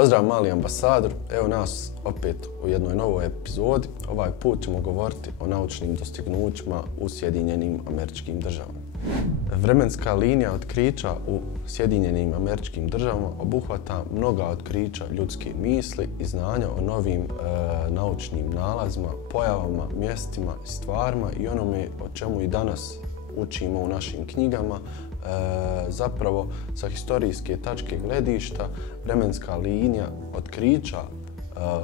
Pozdrav mali ambasador, evo nas opet u jednoj novoj epizodi. Ovaj put ćemo govoriti o naučnim dostignućima u Sjedinjenim Američkim Državama. Vremenska linija otkrića u Sjedinjenim Američkim Državama obuhvata mnoga otkrića ljudske misli i znanja o novim naučnim nalazima, pojavama, mjestima i stvarima i onome o čemu i danas učimo u našim knjigama. Zapravo sa historijske tačke gledišta vremenska linija otkrića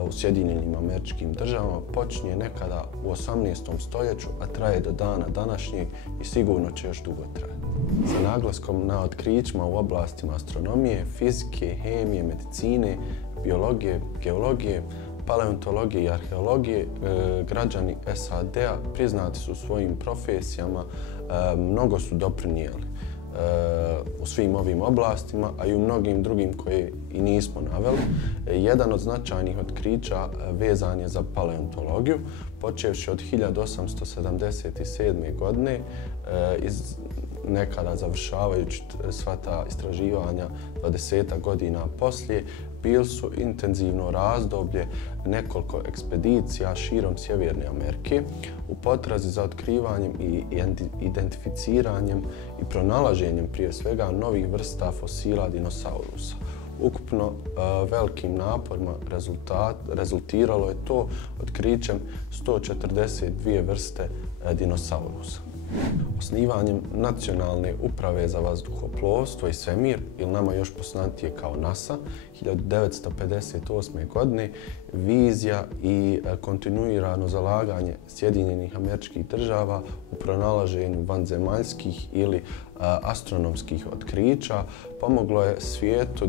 u Sjedinjenim Američkim Državama počinje nekada u 18. stoljeću, a traje do dana današnjeg i sigurno će još dugo trajati. Sa naglaskom na otkrićima u oblastima astronomije, fizike, hemije, medicine, biologije, geologije, paleontologije i arheologije, građani SAD-a priznati su svojim profesijama, mnogo su doprinijeli u svim ovim oblastima, a i u mnogim drugim koje i nismo naveli. Jedan od značajnih otkrića vezan je za paleontologiju, počevši od 1877. godine, nekada završavajući sva ta istraživanja 20 godina poslije, bili su intenzivno razdoblje nekoliko ekspedicija širom Sjeverne Amerike u potrazi za otkrivanjem i identificiranjem i pronalaženjem prije svega novih vrsta fosila dinosaurusa. Ukupno velikim naporima rezultiralo je to otkrićem 142 vrste dinosaurusa. Osnivanjem Nacionalne uprave za vazduhoplovstvo i svemir, ili nama još poznatije kao NASA, 1958. godine, vizija i kontinuirano zalaganje Sjedinjenih Američkih Država u pronalaženju vanzemaljskih ili astronomskih otkrića pomoglo je svijetu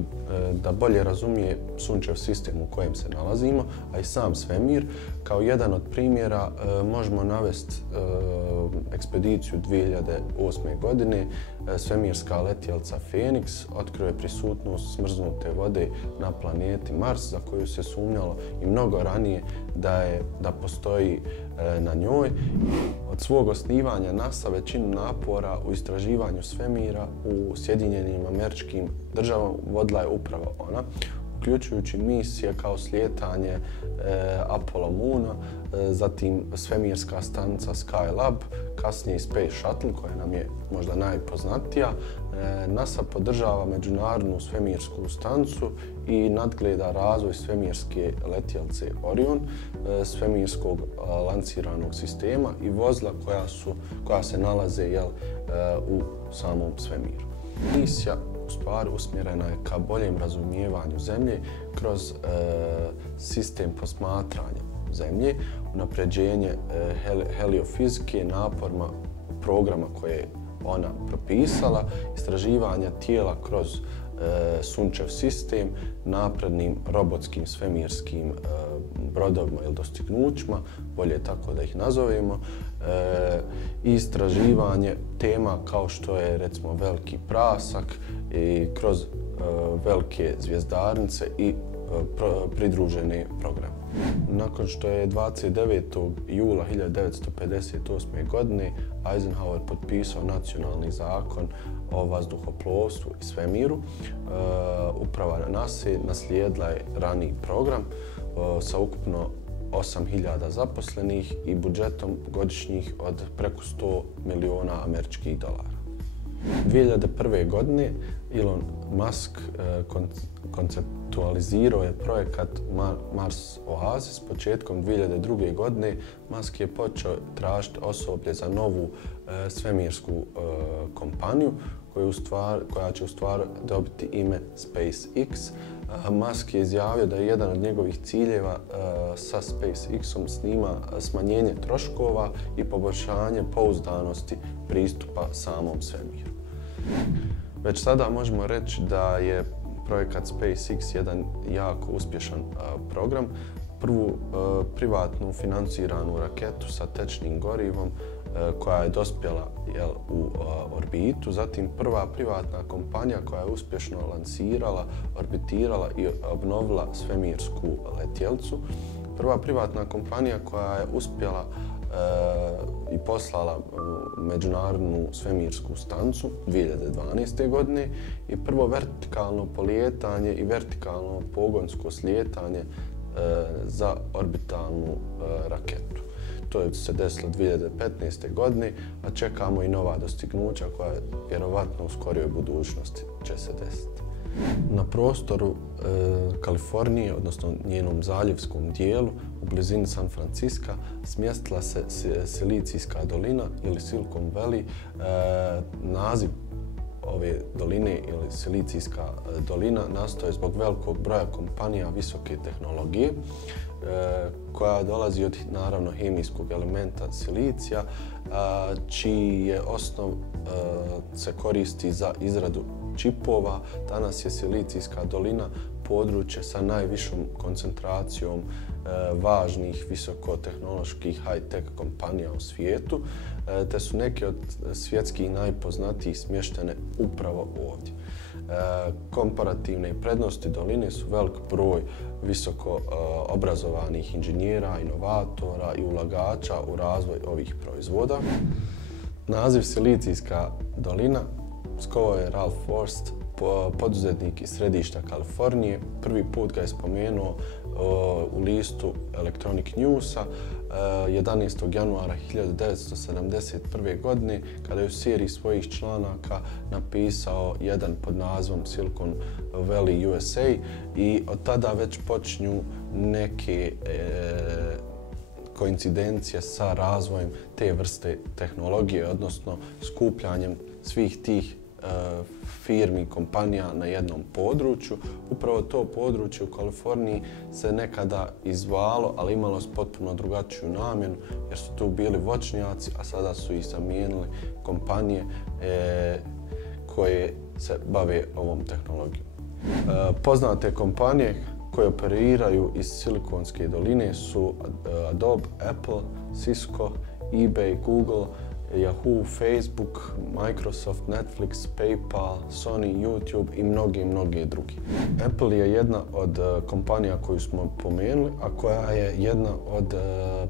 da bolje razumije sunčev sistem u kojem se nalazimo, a i sam svemir. Kao jedan od primjera možemo navesti ekspediciju 2008. godine. Svemirska letjelica Fenix otkrio je prisutnost smrznute vode na planeti Mars, za koju se sumnjalo i mnogo ranije da postoji na njoj. Od svog osnivanja NASA većinu napora u istraživanju svemira u Sjedinjenim Američkim Državama vodila je upravo ona, uključujući misije kao slijetanje Apollo Moona, zatim svemirska stanica Skylab, kasnije Space Shuttle, koja nam je možda najpoznatija. NASA podržava međunarodnu svemirsku stanicu i nadgleda razvoj svemirske letjelice Orion, svemirskog lansiranog sistema i vozila koja se nalaze u samom svemiru. Misija u stvari usmjerena je ka boljem razumijevanju Zemlje kroz sistem posmatranja Zemlje, unapređenje heliofizike, naporima programa koje je ona propisala, istraživanja tijela kroz sunčev sistem, naprednim robotskim svemirskim brodovima ili dostignućima, bolje tako da ih nazovemo, i istraživanje tema kao što je recimo veliki prasak i kroz velike zvjezdarnice i pridružene programe. Nakon što je 29. jula 1958. godine Eisenhower potpisao nacionalni zakon o vazduhoplovstvu i svemiru, uprava NASA naslijedila je raniji program sa ukupno 8.000 zaposlenih i budžetom godišnjih od preko 100 miliona američkih dolara. 2001. godine Elon Musk konceptualizirao je projekat Mars Oasis. Početkom 2002. godine Musk je počeo tražiti osoblje za novu svemirsku kompaniju koja će u stvari dobiti ime SpaceX. Musk je izjavio da je jedan od njegovih ciljeva sa SpaceX-om smanjenje troškova i poboljšanje pouzdanosti pristupa samom svemiru. Već sada možemo reći da je projekat SpaceX jedan jako uspješan program. Prvu privatnu financiranu raketu sa tečnim gorivom koja je dospjela u orbitu, zatim prva privatna kompanija koja je uspješno lansirala, orbitirala i obnovila svemirsku letjelicu, prva privatna kompanija koja je uspjela i poslala međunarodnu svemirsku stanicu 2012. godine i prvo vertikalno polijetanje i vertikalno pogonsko slijetanje za orbitalnu raketu. To je se desilo 2015. godine, a čekamo i nova dostignuća koja vjerovatno u skorijoj budućnosti će se desiti. Na prostoru Kalifornije, odnosno njenom zaljevskom dijelu, u blizini San Francisca, smjestila se Silicijska dolina ili Silicon Valley. Naziv ove doline ili Silicijska dolina nastoje zbog velikog broja kompanija visoke tehnologije koja dolazi od, naravno, hemijskog elementa silicija, čiji je osnov se koristi za izradu čipova. Danas je Silicijska dolina područje sa najvišom koncentracijom važnih visokotehnoloških high-tech kompanija u svijetu, te su neke od svjetskih najpoznatijih smještene upravo ovdje. Komparativne prednosti doline su velik broj visoko obrazovanih inženjera, inovatora i ulagača u razvoj ovih proizvoda. Naziv Silicijska dolina skovao je Ralph Forst, poduzetnik iz središta Kalifornije. Prvi put ga je spomenuo u listu Electronic Newsa 11. januara 1971. godine, kada je u seriji svojih članaka napisao jedan pod nazvom Silicon Valley USA, i od tada već počinju neke koincidencije sa razvojem te vrste tehnologije, odnosno skupljanjem svih tih firmi, kompanija na jednom području. Upravo to područje u Kaliforniji se nekada izvalo, ali imalo potpuno drugačiju namjenu, jer su tu bili voćnjaci, a sada su ih zamijenili kompanije koje se bave ovom tehnologijom. Poznate kompanije koje operiraju iz Silikonske doline su Adobe, Apple, Cisco, eBay, Google, Yahoo, Facebook, Microsoft, Netflix, PayPal, Sony, YouTube i mnoge drugi. Apple je jedna od kompanija koju smo pomenuli, a koja je jedna od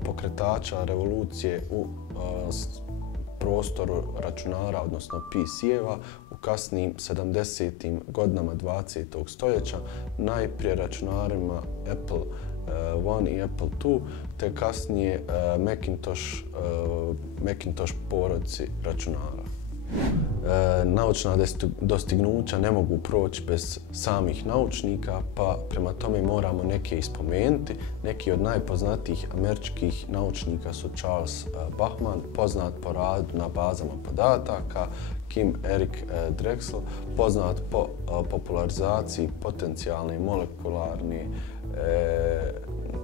pokretača revolucije u prostoru računara, odnosno PC-eva u kasnijim 70. godinama 20. stoljeća, najprije računarima Apple I i Apple II, te kasnije Macintosh porodici računara. Naučna dostignuća ne mogu proći bez samih naučnika, pa prema tome moramo neke ispomenuti. Neki od najpoznatijih američkih naučnika su Charles Bachman, poznat po radu na bazama podataka, Kim Eric Drexel, poznat po popularizaciji potencijalne molekularne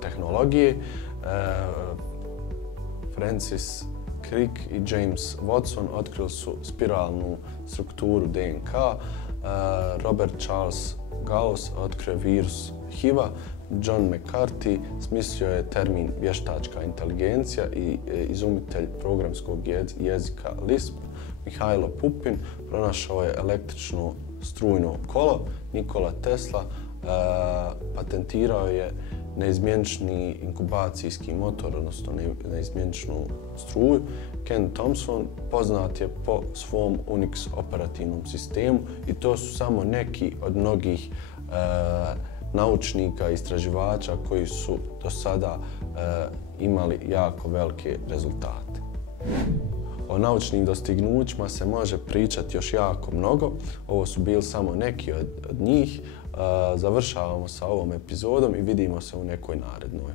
tehnologije, Francis Crick i James Watson otkrili su spiralnu strukturu DNK, Robert Charles Gauss otkrio virus HIV-a, John McCarthy smislio je termin vještačka inteligencija i izumitelj programskog jezika Lisp, Mihajlo Pupin pronašao je električno strujno kolo, Nikola Tesla patentirao je neizmjenični inkubacijski motor, odnosno neizmjeničnu struju. Ken Thompson poznat je po svom Unix operativnom sistemu, i to su samo neki od mnogih naučnika i istraživača koji su do sada imali jako velike rezultate. O naučnim dostignućima se može pričati još jako mnogo. Ovo su bili samo neki od njih. Završavamo sa ovom epizodom i vidimo se u nekoj narednoj.